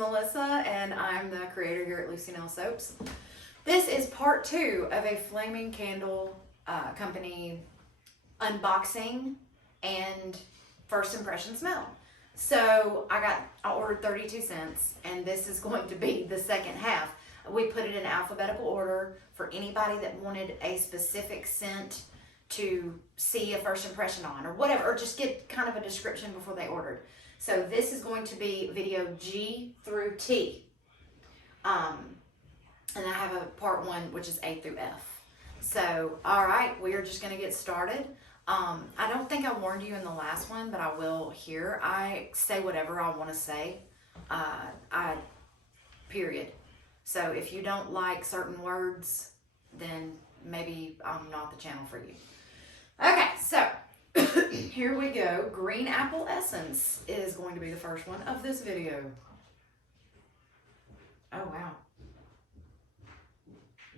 Melissa, and I'm the creator here at Lucy Nail Soaps. This is part 2 of a Flaming Candle company unboxing and first impression smell. So I ordered 32 cents, and this is going to be the second half. We put it in alphabetical order for anybody that wanted a specific scent to see a first impression on, or whatever, or just get kind of a description before they ordered. So this is going to be video G through T. And I have a part 1, which is A through F. So, all right, we are just going to get started. I don't think I warned you in the last one, but I will here. I say whatever I want to say, period. So if you don't like certain words, then maybe I'm not the channel for you. Okay, so here we go. Green apple essence is going to be the first one of this video. Oh, wow.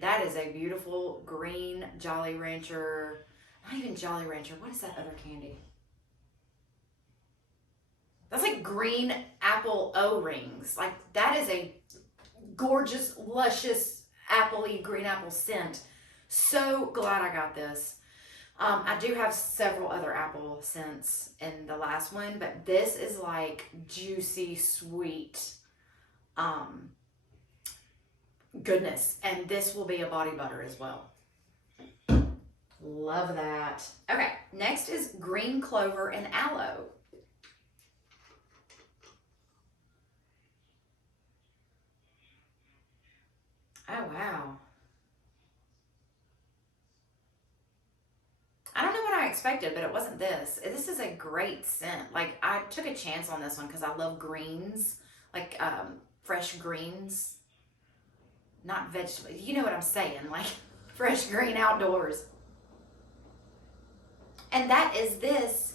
That is a beautiful green Jolly Rancher. Not even Jolly Rancher. What is that other candy? That's like green apple O-rings. Like, that is a gorgeous, luscious, apple-y green apple scent. So glad I got this. I do have several other apple scents in the last one, but this is like juicy, sweet goodness. And this will be a body butter as well. Love that. Okay, next is green clover and aloe. Oh, wow. I don't know what I expected, but it wasn't this. This is a great scent. Like, I took a chance on this one because I love greens, like fresh greens. Not vegetables. You know what I'm saying, like fresh green outdoors. And that is this,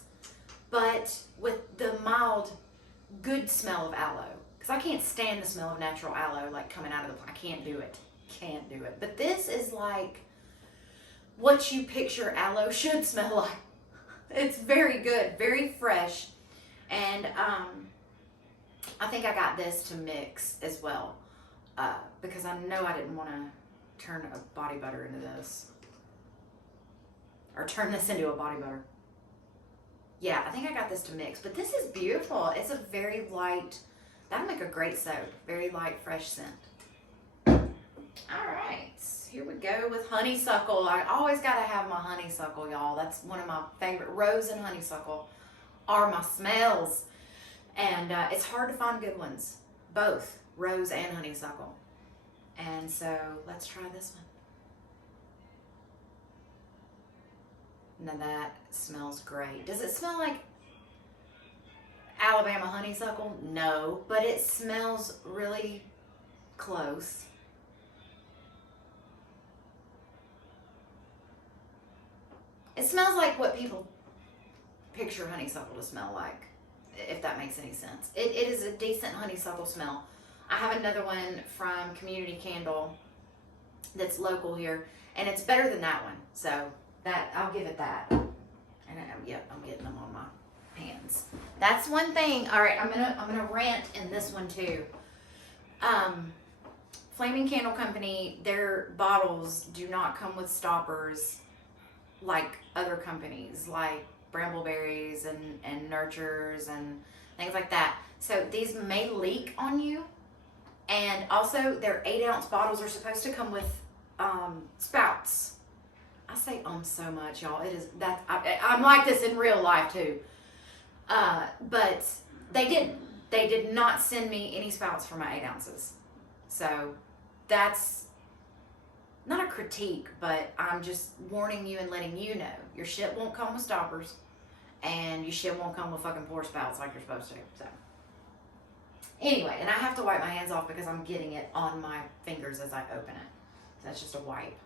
but with the mild, good smell of aloe. Because I can't stand the smell of natural aloe, like coming out of the plant. I can't do it. Can't do it. But this is like what you picture aloe should smell like. It's very good, very fresh. And I think I got this to mix as well. Because I know I didn't want to turn a body butter into this. Or turn this into a body butter. Yeah, I think I got this to mix. But this is beautiful. It's a very light, that'll make a great soap. Very light, fresh scent. Alright, here we go with honeysuckle. I always got to have my honeysuckle, y'all. That's one of my favorite. Rose and honeysuckle are my smells. And it's hard to find good ones. Both rose and honeysuckle. And so let's try this one. Now that smells great. Does it smell like Alabama honeysuckle? No, but it smells really close. It smells like what people picture honeysuckle to smell like, if that makes any sense. It is a decent honeysuckle smell. I have another one from Community Candle that's local here, and it's better than that one. So that, I'll give it that. And yep, I'm getting them on my hands. That's one thing. All right, I'm gonna rant in this one too. Flaming Candle Company, their bottles do not come with stoppers like other companies, like Brambleberries and Nurtures and things like that. So these may leak on you. And also, their 8-ounce bottles are supposed to come with spouts. I say so much, y'all. It is that I'm like this in real life too. But they did not send me any spouts for my 8 ounces. So that's not a critique, but I'm just warning you and letting you know your shit won't come with stoppers, and your shit won't come with fucking pour spouts like you're supposed to. So. Anyway, and I have to wipe my hands off because I'm getting it on my fingers as I open it. So that's just a wipe.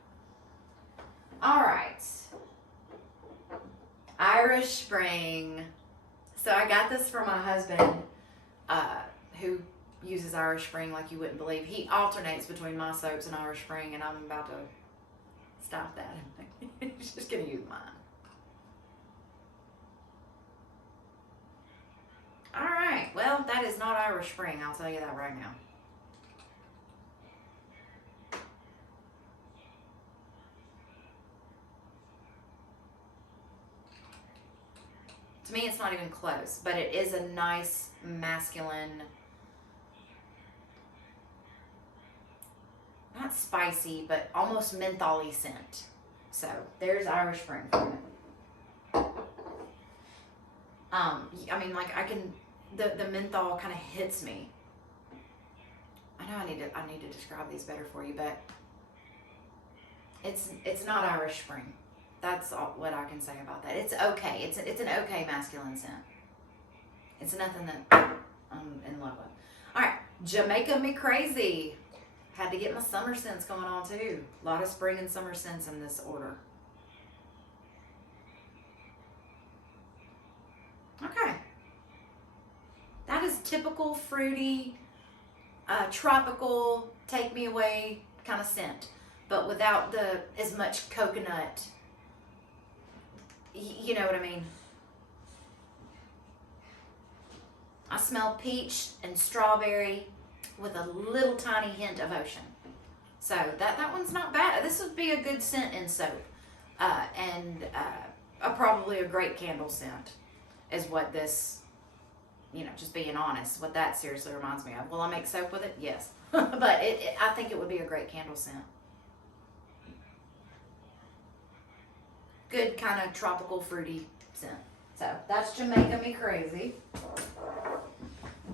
All right. Irish Spring. So I got this for my husband, who uses Irish Spring like you wouldn't believe. He alternates between my soaps and Irish Spring, and I'm about to stop that. He's just going to use mine. All right. Alright, well, that is not Irish Spring, I'll tell you that right now. To me, it's not even close, but it is a nice, masculine, not spicy, but almost menthol-y scent. So, there's Irish Spring for you. I mean, like, the menthol kind of hits me. I know I need to describe these better for you, but it's not Irish Spring. That's all what I can say about that. It's okay. It's an okay masculine scent. It's nothing that I'm in love with. All right, Jamaica Me Crazy. Had to get my summer scents going on too. A lot of spring and summer scents in this order. Okay. That is typical fruity, tropical, take me away kind of scent, but without as much coconut. You know what I mean? I smell peach and strawberry with a little tiny hint of ocean. So that one's not bad. This would be a good scent in soap. And probably a great candle scent is what this, just being honest, what that seriously reminds me of. Will I make soap with it? Yes. But I think it would be a great candle scent. Good kind of tropical fruity scent. So that's Jamaica Me Crazy.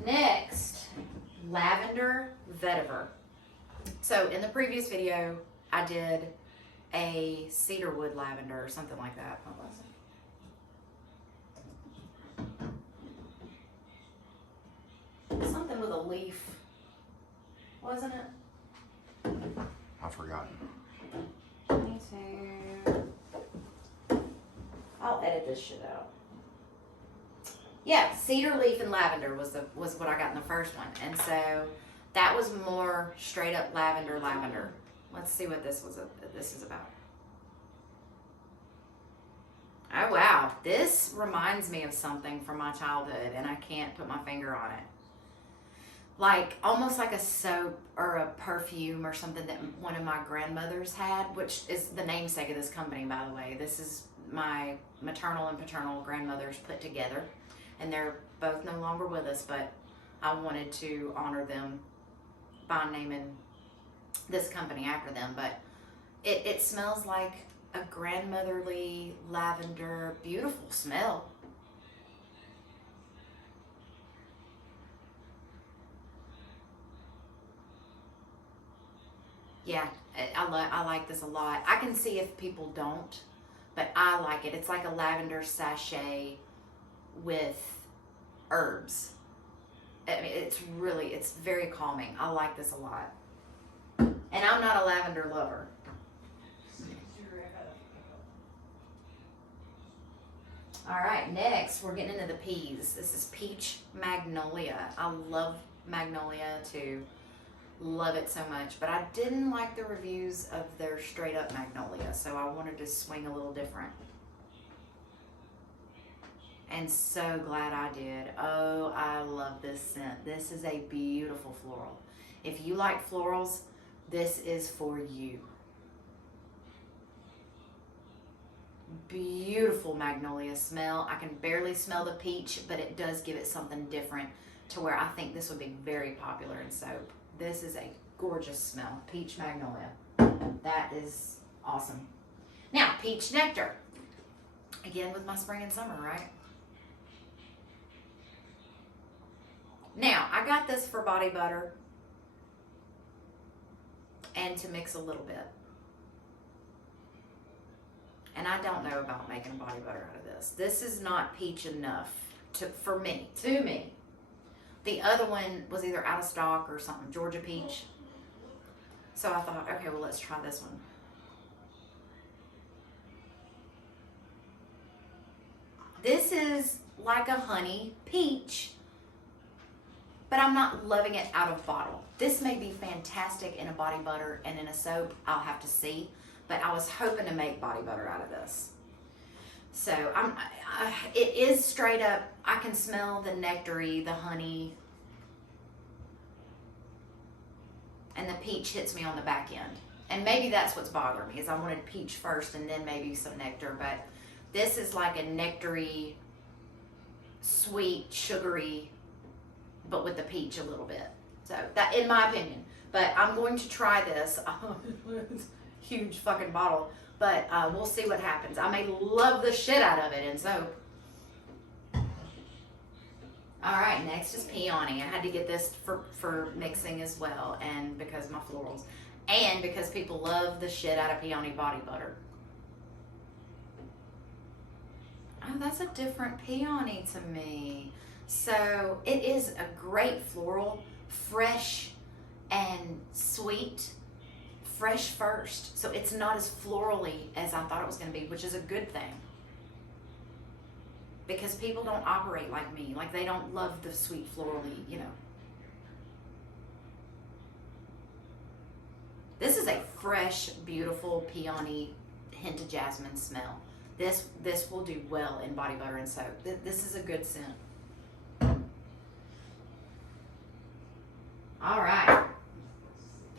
Next, Lavender Vetiver. So in the previous video, I did a cedarwood lavender or something like that. What was it? Something with a leaf, wasn't it? I've forgotten. Me too. I'll edit this shit out. Yeah, cedar leaf and lavender was what I got in the first one, and so that was more straight up lavender. Let's see what this is about. Oh wow, this reminds me of something from my childhood, and I can't put my finger on it. Like almost like a soap or a perfume or something that one of my grandmothers had, which is the namesake of this company, by the way. This is my maternal and paternal grandmothers put together, and they're both no longer with us, but I wanted to honor them by naming this company after them. But it smells like a grandmotherly lavender, beautiful smell. Yeah, I like this a lot. I can see if people don't, but I like it. It's like a lavender sachet with herbs. I mean, it's very calming. I like this a lot. And I'm not a lavender lover. All right, next we're getting into the peas. This is peach magnolia. I love magnolia too. Love it so much, but I didn't like the reviews of their straight up magnolia, so I wanted to swing a little different. And so glad I did. Oh, I love this scent. This is a beautiful floral. If you like florals, this is for you. Beautiful magnolia smell. I can barely smell the peach, but it does give it something different to where I think this would be very popular in soap. This is a gorgeous smell. Peach magnolia. That is awesome. Now, peach nectar. Again with my spring and summer, right? Now, I got this for body butter and to mix a little bit. And I don't know about making body butter out of this. This is not peach enough to me. The other one was either out of stock or something, Georgia peach. So I thought, okay, well, let's try this one. This is like a honey peach, but I'm not loving it out of bottle. This may be fantastic in a body butter and in a soap. I'll have to see, but I was hoping to make body butter out of this. So it is straight up, I can smell the nectar-y, the honey, and the peach hits me on the back end. And maybe that's what's bothering me, is I wanted peach first and then maybe some nectar, but this is like a nectar-y, sweet, sugary, but with the peach a little bit. So that, in my opinion. But I'm going to try this. Huge fucking bottle. But we'll see what happens. I may love the shit out of it in soap. Alright, next is Peony. I had to get this for mixing as well, and because of my florals. And because people love the shit out of Peony body butter. Oh, that's a different Peony to me. So, it is a great floral, fresh and sweet. Fresh first, so it's not as florally as I thought it was going to be, which is a good thing, because people don't operate like me. Like, they don't love the sweet florally, you know. This is a fresh, beautiful peony, hint of jasmine smell. This will do well in body butter and soap. This is a good scent. All right,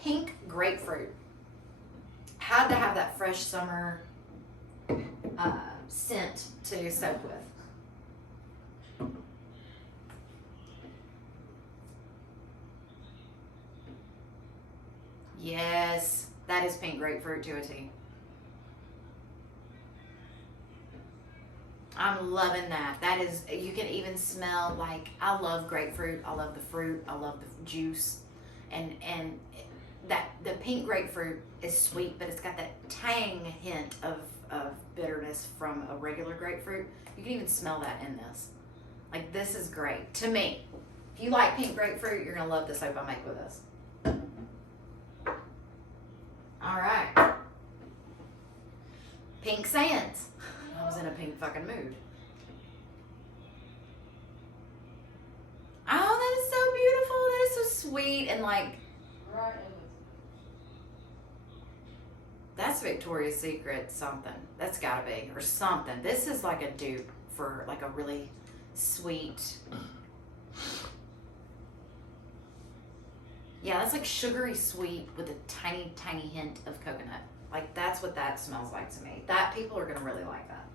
pink grapefruit. Had to have that fresh summer scent to soak with. Yes, that is pink grapefruit to a T. I'm loving that. That is, you can even smell, like, I love grapefruit. I love the fruit. I love the juice. And that the pink grapefruit is sweet, but it's got that tang hint of bitterness from a regular grapefruit. You can even smell that in this. Like, this is great to me. If you like pink grapefruit, you're gonna love the soap I make with this. All right, pink sands. I was in a pink fucking mood. Oh, that is so beautiful. That is so sweet and like. That's Victoria's Secret something. That's gotta be, or something. This is like a dupe for like a really sweet. Yeah, that's like sugary sweet with a tiny, tiny hint of coconut. Like, that's what that smells like to me. That, people are gonna really like that.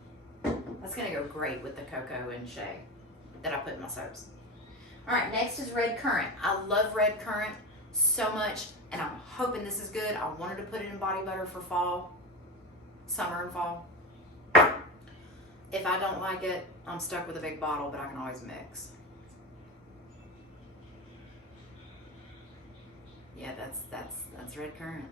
That's gonna go great with the cocoa and shea that I put in my soaps. All right, next is red currant. I love red currant so much, and I'm hoping this is good. I wanted to put it in body butter for fall, summer and fall. If I don't like it, I'm stuck with a big bottle, but I can always mix. Yeah, that's red currant.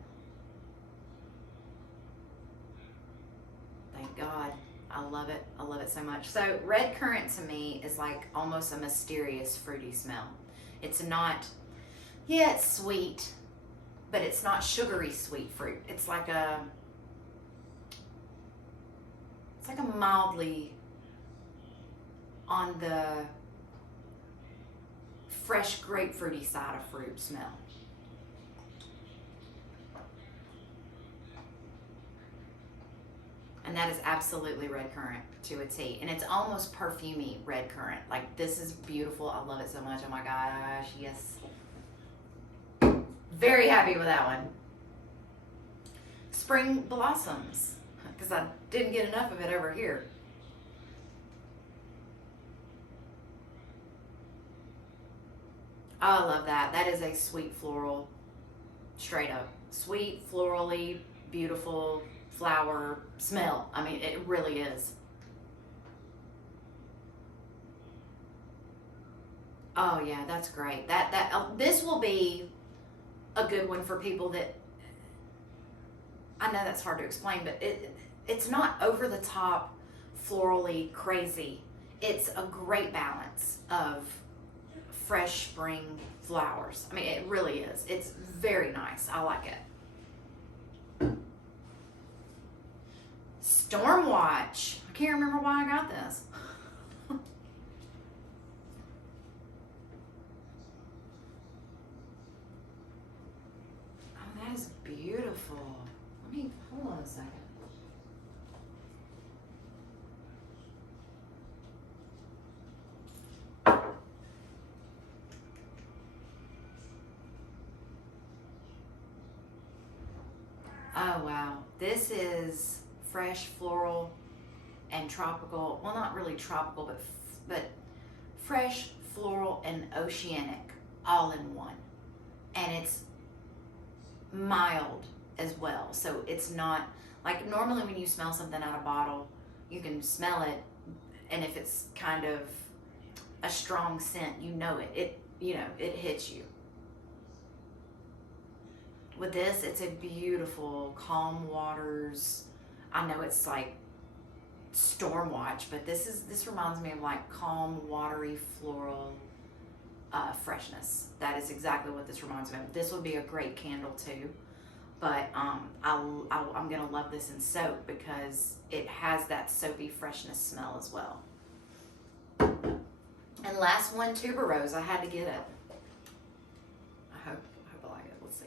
Thank God. I love it. I love it so much. So red currant to me is like almost a mysterious fruity smell. It's not, yeah, it's sweet, but it's not sugary sweet fruit. It's like a mildly on the fresh grapefruity side of fruit smell. And that is absolutely red currant to a T. And it's almost perfumey red currant. Like, this is beautiful. I love it so much. Oh my gosh, yes. Very happy with that one. Spring blossoms, because I didn't get enough of it over here. Oh, I love that. That is a sweet floral, straight up. Sweet, florally, beautiful flower smell. I mean, it really is. Oh yeah, that's great. This will be a good one for people that, I know that's hard to explain, but it's not over the top florally crazy. It's a great balance of fresh spring flowers. I mean, it really is. It's very nice. I like it. Stormwatch. I can't remember why I got this. Oh, that is beautiful. Let me, hold on a second. Oh wow. This is fresh floral and tropical. Well, not really tropical, but fresh floral and oceanic all in one. And it's mild as well. So it's not like normally when you smell something out of a bottle, you can smell it, and if it's kind of a strong scent, you know it it hits you. With this, it's a beautiful calm waters. I know it's like storm watch, but this reminds me of like calm watery floral freshness. That is exactly what this reminds me of. This would be a great candle too, but I'm gonna love this in soap because it has that soapy freshness smell as well. And last one, Tuberose. I had to get it. I hope I like it. Let's see.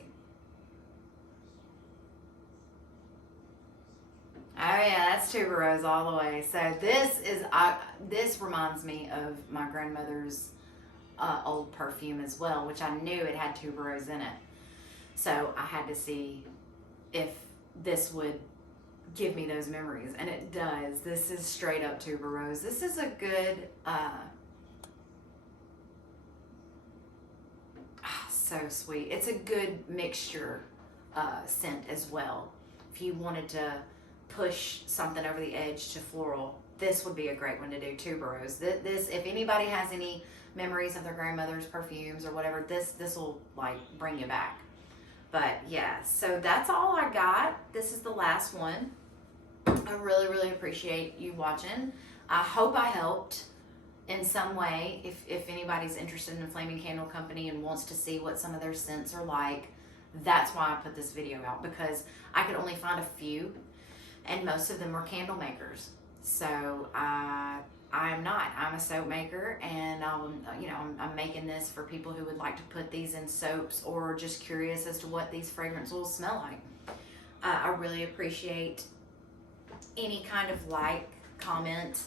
Oh yeah, that's Tuberose all the way. So this reminds me of my grandmother's old perfume as well, which I knew it had Tuberose in it. So I had to see if this would give me those memories, and it does. This is straight up Tuberose. This is a good, so sweet. It's a good mixture scent as well. If you wanted to push something over the edge to floral, this would be a great one to do, Tuberose. This, if anybody has any memories of their grandmother's perfumes or whatever, this will like bring you back. But yeah, so that's all I got. This is the last one. I really, really appreciate you watching. I hope I helped in some way. If anybody's interested in a Flaming Candle Company and wants to see what some of their scents are like, that's why I put this video out, because I could only find a few, and most of them were candle makers. So I'm not. I'm a soap maker, and I'm making this for people who would like to put these in soaps or just curious as to what these fragrances will smell like. I really appreciate any kind of like, comment.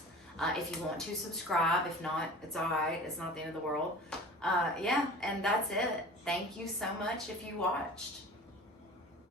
If you want to subscribe, if not, it's all right. It's not the end of the world. Yeah, and that's it. Thank you so much if you watched.